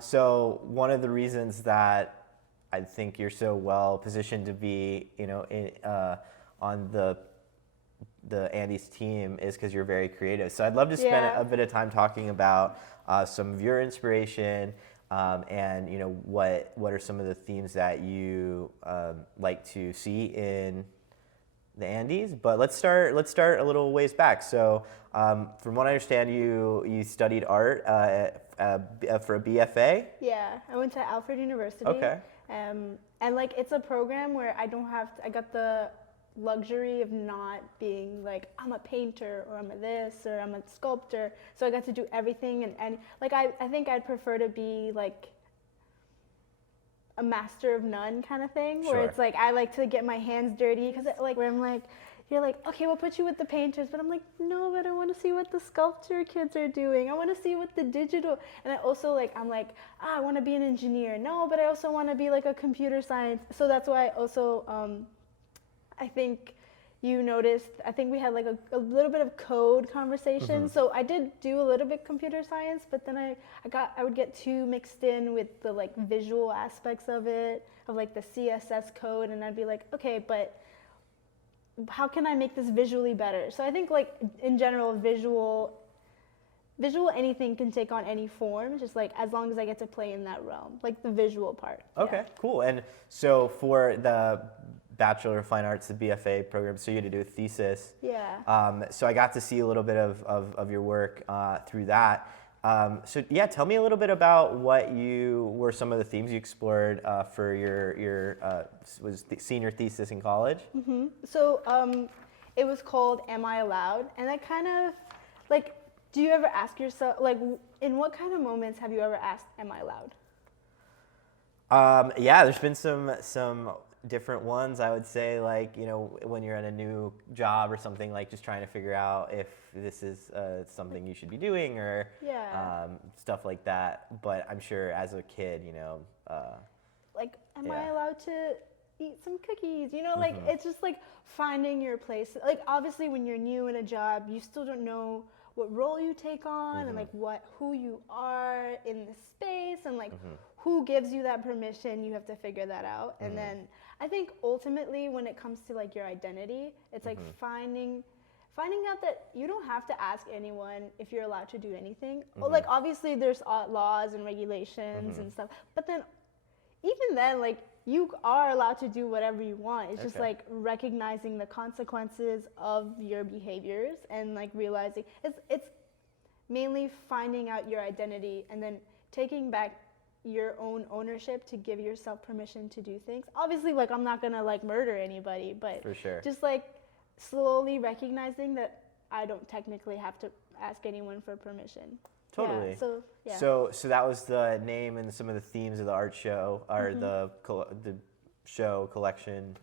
So one of the reasons that I think you're so well positioned to be, on the ANDYS team is because you're very creative. So I'd love to spend a bit of time talking about some of your inspiration and what are some of the themes that you like to see in the ANDYS. But let's start a little ways back. So from what I understand, you studied art for a BFA. Yeah, I went to Alfred University. Okay. And like it's a program where I got the luxury of not being like I'm a painter or I'm a this or I'm a sculptor, so I got to do everything and like I think I'd prefer to be like a master of none kind of thing. Sure. Where it's like I like to get my hands dirty because like where I'm like you're like okay we'll put you with the painters, but I'm like no, but I want to see what the sculpture kids are doing, I want to see what the digital, and I also like I'm like I want to be an engineer, no, but I also want to be like a computer science, so that's why I also I think you noticed, I think we had like a little bit of code conversation. So I did do a little bit computer science, but then I would get too mixed in with the like visual aspects of it, of like the CSS code, and I'd be like, okay, but how can I make this visually better? So I think like in general, visual anything can take on any form, just like as long as I get to play in that realm, like the visual part. Okay, cool. And so for the Bachelor of Fine Arts, the BFA program, so you had to do a thesis. Yeah. So I got to see a little bit of your work through that. So yeah, tell me a little bit about what were some of the themes you explored for your senior thesis in college. Mm-hmm. So it was called Am I Allowed? And that kind of like, do you ever ask yourself, like, in what kind of moments have you ever asked, am I allowed? Yeah, there's been some different ones. I would say, like, when you're in a new job or something, like just trying to figure out if this is something you should be doing or stuff like that. But I'm sure as a kid, like, am I allowed to eat some cookies? Like, it's just like finding your place. Like, obviously, when you're new in a job, you still don't know what role you take on and like who you are in the space and like who gives you that permission. You have to figure that out. And then I think ultimately when it comes to like your identity, it's like finding out that you don't have to ask anyone if you're allowed to do anything. Well, like obviously there's laws and regulations and stuff, but then even then, like, you are allowed to do whatever you want. It's just like recognizing the consequences of your behaviors and like realizing it's mainly finding out your identity and then taking back your own ownership to give yourself permission to do things. Obviously, like, I'm not gonna like murder anybody, but for sure, just like slowly recognizing that I don't technically have to ask anyone for permission. Totally. Yeah, so that was the name and some of the themes of the art show, or the show collection.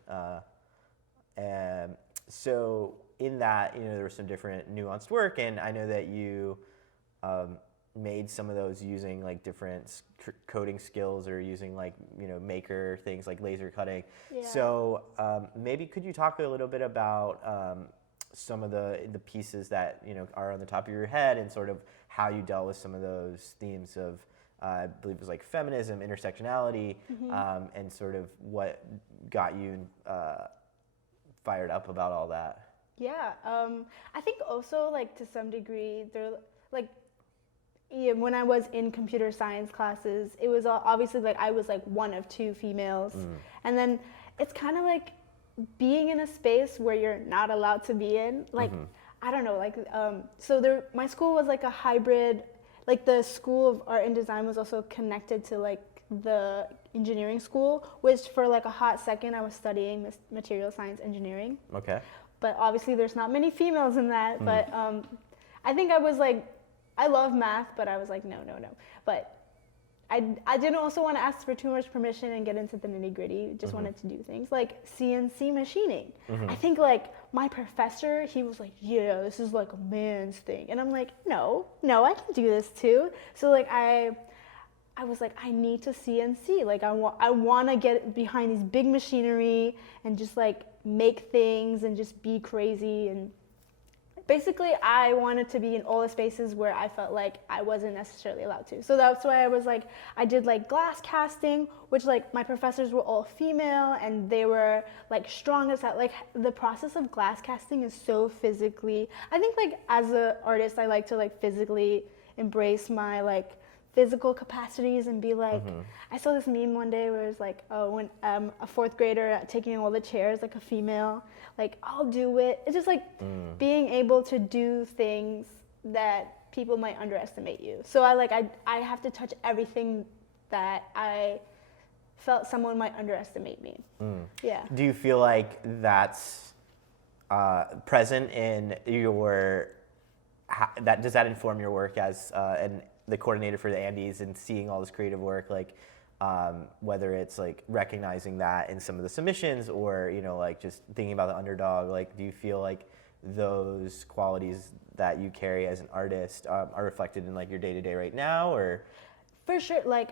And so in that, there was some different nuanced work, and I know that you made some of those using like different coding skills or using like maker things like laser cutting. Yeah. So maybe could you talk a little bit about some of the pieces that are on the top of your head and sort of how you dealt with some of those themes of I believe it was like feminism, intersectionality, and sort of what got you fired up about all that. Yeah, I think also like to some degree there like when I was in computer science classes, it was obviously like I was like one of two females, and then it's kind of like being in a space where you're not allowed to be in, like I don't know, like so my school was like a hybrid, like the School of Art and Design was also connected to like the engineering school, which for like a hot second I was studying this material science engineering. Okay. But obviously there's not many females in that, but I think I was like, I love math, but I was like, no. But I didn't also want to ask for too much permission and get into the nitty gritty. Just wanted to do things like CNC machining. I think like my professor, he was like, yeah, this is like a man's thing. And I'm like, no, I can do this too. So like I was like, I need to CNC. Like I want to get behind these big machinery and just like make things and just be crazy. And basically I wanted to be in all the spaces where I felt like I wasn't necessarily allowed to. So that's why I was like, I did like glass casting, which like my professors were all female and they were like strong as that. Like the process of glass casting is so physically, I think like as an artist, I like to like physically embrace my like physical capacities and be like, I saw this meme one day where it's like, oh, when a fourth grader taking all the chairs, like a female, like I'll do it. It's just like being able to do things that people might underestimate you. So I have to touch everything that I felt someone might underestimate me. Yeah. Do you feel like that's present in your, does that inform your work as the coordinator for the ANDYS and seeing all this creative work, like whether it's like recognizing that in some of the submissions or, you know, like just thinking about the Underdog, like do you feel like those qualities that you carry as an artist are reflected in like your day-to-day right now, or? For sure, like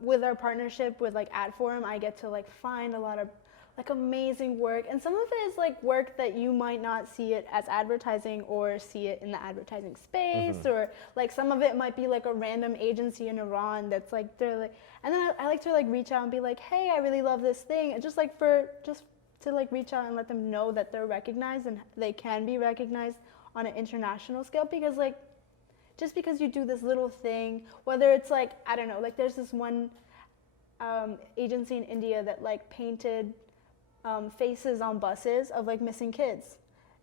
with our partnership with like Ad Forum, I get to like find a lot of like amazing work, and some of it is like work that you might not see it as advertising or see it in the advertising space, or like some of it might be like a random agency in Iran that's like they're like, and then I like to like reach out and be like, hey, I really love this thing, and just to like reach out and let them know that they're recognized and they can be recognized on an international scale, because like just because you do this little thing, whether it's like, I don't know, like there's this one agency in India that like painted faces on buses of like missing kids,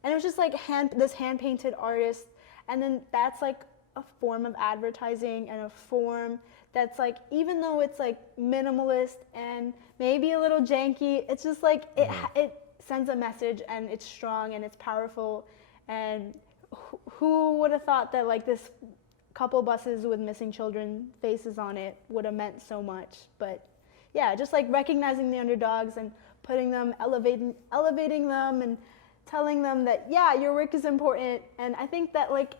and it was just like this hand-painted artist, and then that's like a form of advertising and a form that's like, even though it's like minimalist and maybe a little janky, it's just like it sends a message and it's strong and it's powerful, and who would have thought that like this couple buses with missing children faces on it would have meant so much. But yeah, just like recognizing the underdogs and putting them, elevating them and telling them that, yeah, your work is important. And I think that like,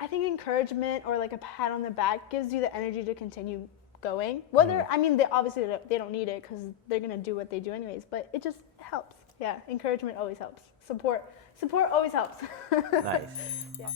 I think encouragement or like a pat on the back gives you the energy to continue going. Whether, I mean, obviously they don't need it because they're going to do what they do anyways, but it just helps. Yeah, encouragement always helps. Support always helps. Nice. Yeah.